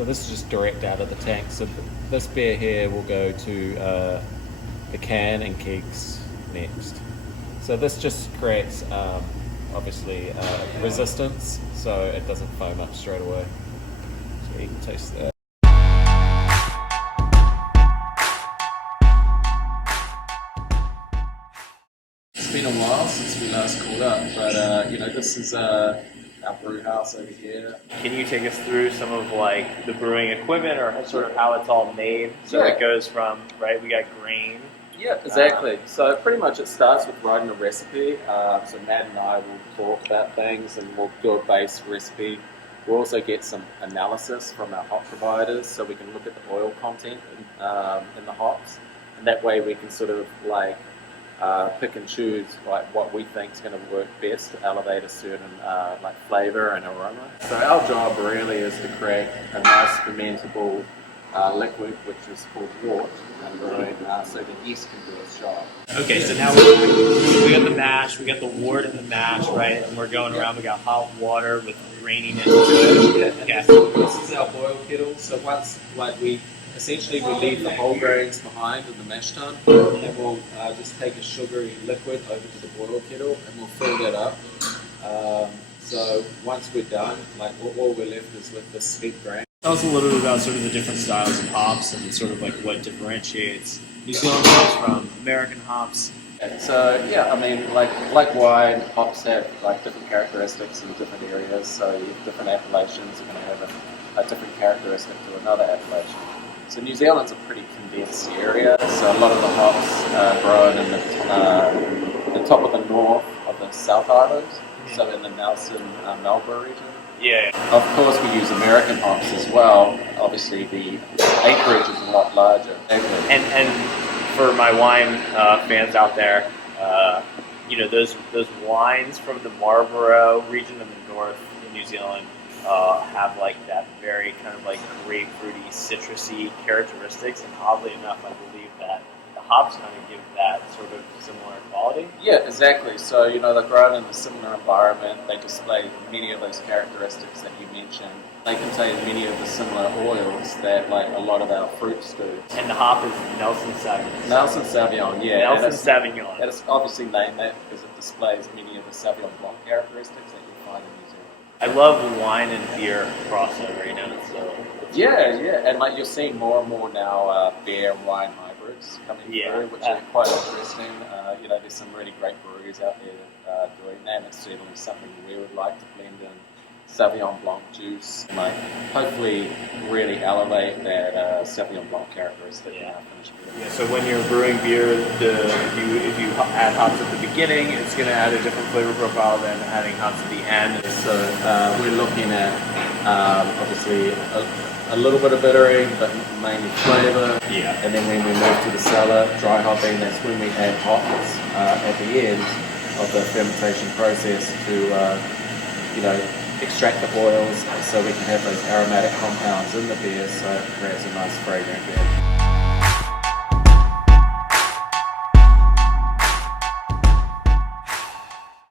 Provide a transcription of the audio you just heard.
So this is just direct out of the tank. So this beer here will go to the can and kegs next. So this just creates obviously resistance, so it doesn't foam up straight away. So you can taste that. It's been a while since we last caught up, but this is our brew house over here. Can you take us through some of like the brewing equipment or sort of how it's all made? So it goes from, right, we got grain. Yeah, exactly. So pretty much it starts with writing a recipe. So Matt and I will talk about things and we'll do a base recipe. We'll also get some analysis from our hop providers so we can look at the oil content in the hops. And that way we can sort of like pick and choose like what we think is going to work best to elevate a certain like flavor and aroma. So our job really is to create a nice fermentable liquid, which is called wort, so the yeast can do its job. Okay, so now we got the mash, we got the wort in the mash, right? And we're going around. We got hot water with graininess to it. Okay. This is our boil kettle. So once we leave the whole grains behind in the mash tun, and we'll just take a sugary liquid over to the boil kettle, and we'll fill that up. So once we're done, like all we're left is with the sweet grain. Tell us a little bit about sort of the different styles of hops and sort of like what differentiates New Zealand hops from American hops. So yeah, I mean, like wine, hops have like different characteristics in different areas. So different appellations are going to have a different characteristic to another appellation. So New Zealand's a pretty condensed area. So a lot of the hops are grown in the top of the north of the South Island. So in the Nelson, Marlborough region. Yeah. Of course, we use American hops as well. Obviously, the acreage is a lot larger. And for my wine fans out there, those wines from the Marlborough region of the north in New Zealand have like that very kind of like grapefruity, citrusy characteristics. And oddly enough, I believe that the hops kind of give that sort of similar quality. Yeah, exactly. So, they're grown in a similar environment. They display many of those characteristics that you mentioned. They contain many of the similar oils that like a lot of our fruits do. And the hop is Nelson Sauvignon. Nelson Sauvignon, yeah. Nelson Sauvignon. And it's obviously named that because it displays many of the Sauvignon Blanc characteristics that you find in New Zealand. I love wine and beer crossover right now. Yeah, and like you're seeing more and more now beer and wine hybrids coming through, which are quite interesting. There's some really great breweries out there that are doing that. It's certainly something we would like to blend in Sauvignon Blanc juice, like hopefully really elevate that Sauvignon Blanc characteristic in our finished beer. Yeah, so when you're brewing beer, if you add hops at the beginning, it's going to add a different flavor profile than adding hops at the end. So we're looking at obviously a little bit of bittering, but mainly flavor. Yeah. And then when we move to the cellar, dry hopping, that's when we add hops at the end of the fermentation process to, extract the oils so we can have those aromatic compounds in the beer so it creates a nice fragrant beer.